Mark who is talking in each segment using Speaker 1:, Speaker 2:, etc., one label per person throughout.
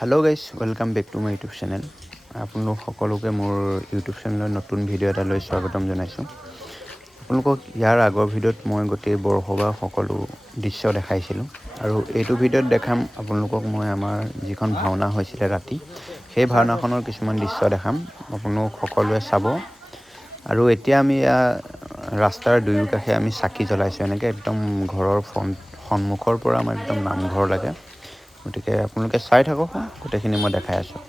Speaker 1: Hello' guys welcome back to my YouTube channel আপোনালোক সকলোকে মোৰ ইউটিউব চেনেলৰ নতুন ভিডিঅ' এটালৈ স্বাগতম জনাইছোঁ। আপোনালোকক ইয়াৰ আগৰ ভিডিঅ'ত মই গোটেই বৰসবাহ সকলো দৃশ্য দেখাইছিলোঁ। আৰু এইটো ভিডিঅ'ত দেখাম আপোনালোকক মই আমাৰ যিখন ভাওনা হৈছিলে ৰাতি সেই ভাওনাখনৰ কিছুমান দৃশ্য দেখাম। আপোনালোক সকলোৱে চাব। আৰু এতিয়া আমি ৰাস্তাৰ দুয়ো কাষে আমি চাকি জ্বলাইছোঁ। এনেকৈ একদম ঘৰৰ ফ্ৰণ্ট সন্মুখৰ পৰা আমাৰ একদম নামঘৰ লাগে। গতিকে আপোনালোকে চাই থাকক গোটেইখিনি মই দেখাই আছোঁ।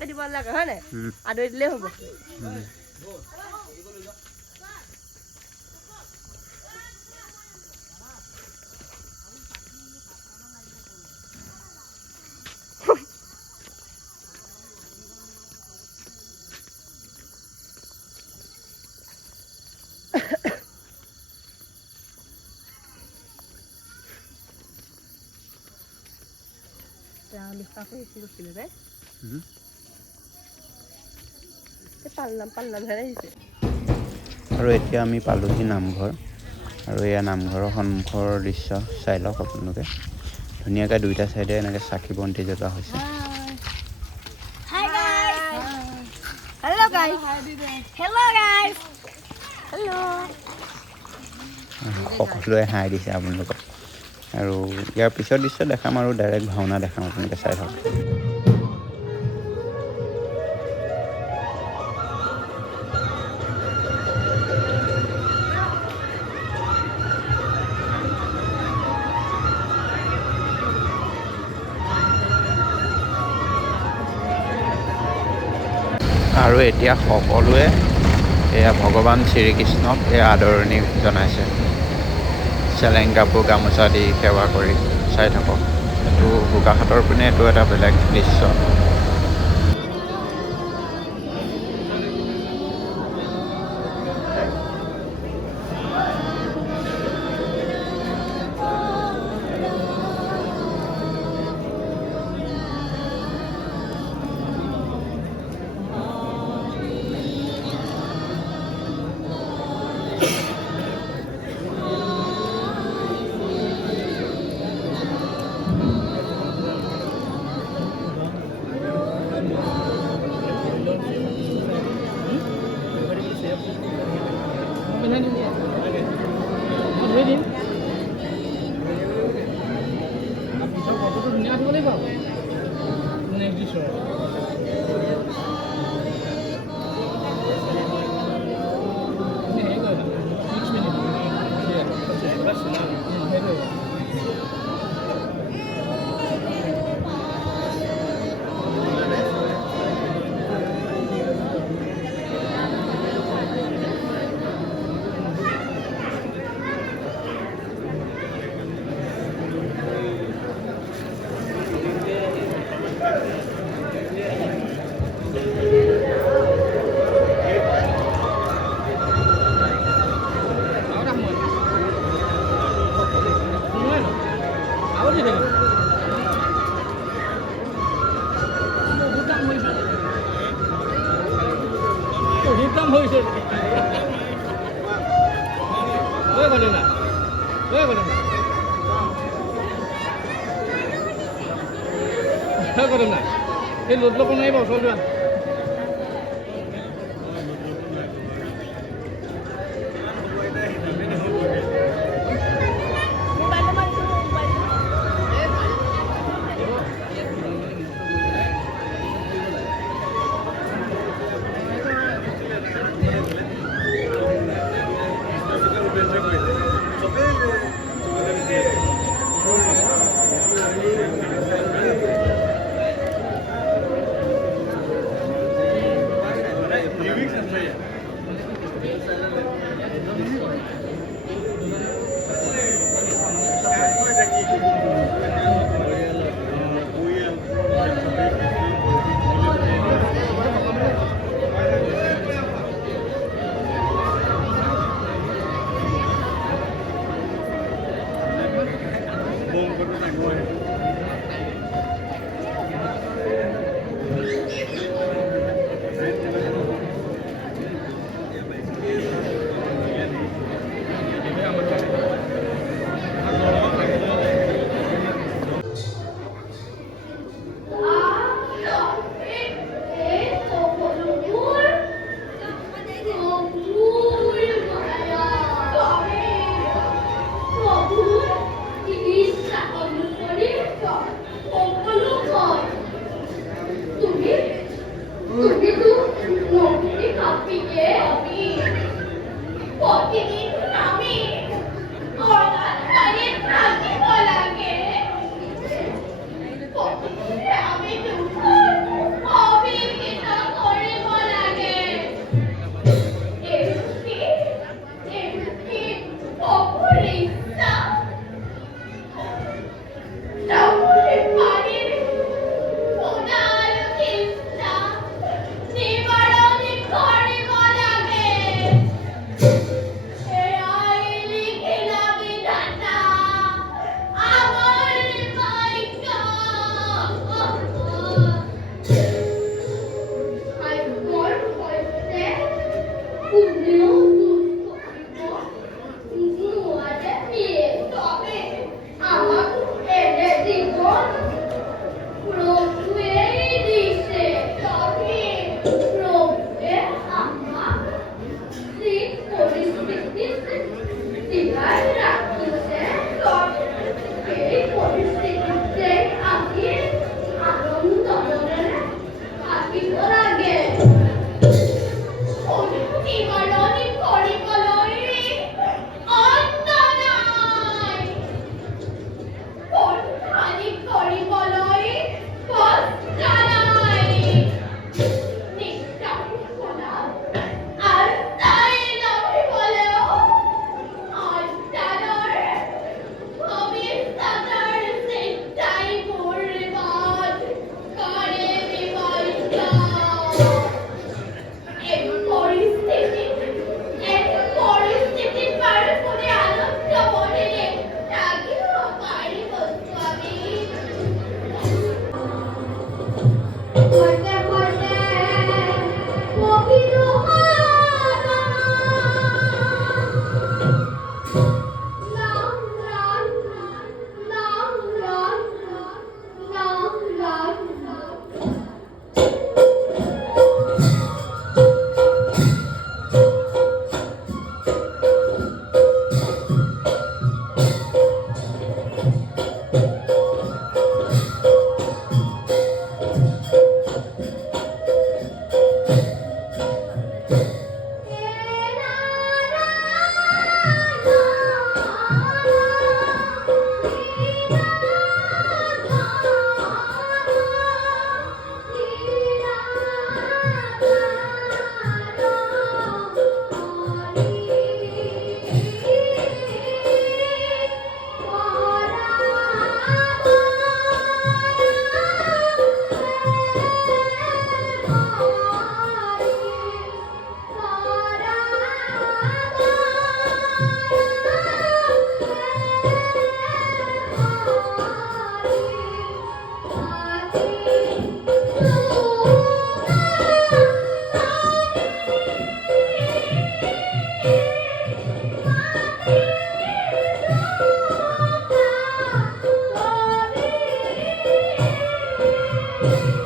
Speaker 2: কাটি বল লাগা হ্যাঁ আর ওই দিলে হব Tá, me está conhecido o filho, né? Uhum. পাল্লাম হে আহিছে
Speaker 1: আৰু এতিয়া আমি পালোহি নামঘৰ আৰু এয়া নামঘৰৰ সন্মুখৰ দৃশ্য চাই লওক আপোনালোকে ধুনীয়াকৈ দুইটা চাইডে এনেকৈ চাকি বন্তি জ্বলোৱা হৈছে
Speaker 2: Hi guys. Hello guys. Hello guys. Hello.
Speaker 1: সকলোৱে হাই দিছে আপোনালোকক আৰু ইয়াৰ পিছৰ দৃশ্য দেখাম আৰু ডাইৰেক্ট ভাওনা দেখাম আপোনালোকে চাই থাকক আৰু এতিয়া সকলোৱে এয়া ভগৱান শ্ৰীকৃষ্ণক এয়া আদৰণি জনাইছে। চেলেং কাপোৰ গামোচা দি সেৱা কৰি চাই থাকক। এইটো বোকাখাটৰ পিনে এইটো এটা বেলেগ দৃশ্য।
Speaker 3: হ্যাঁ, করে না। এই লোক লোক নেই
Speaker 4: বসল Thank you.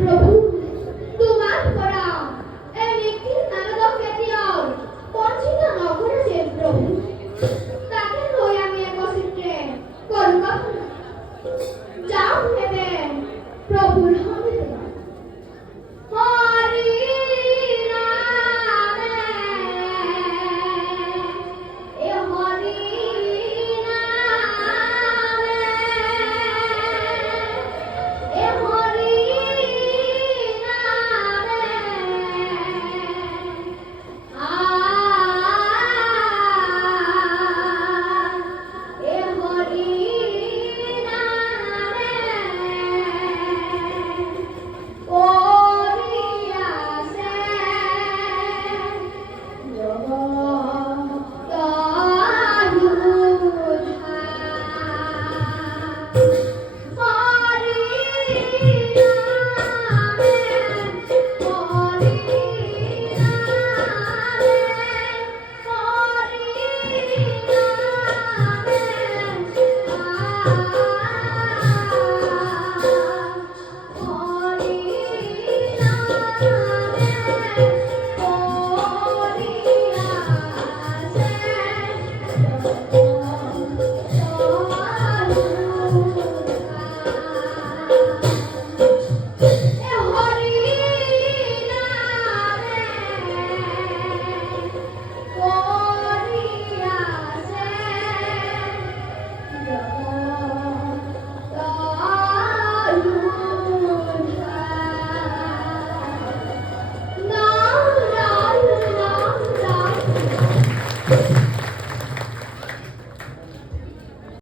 Speaker 4: প্রভু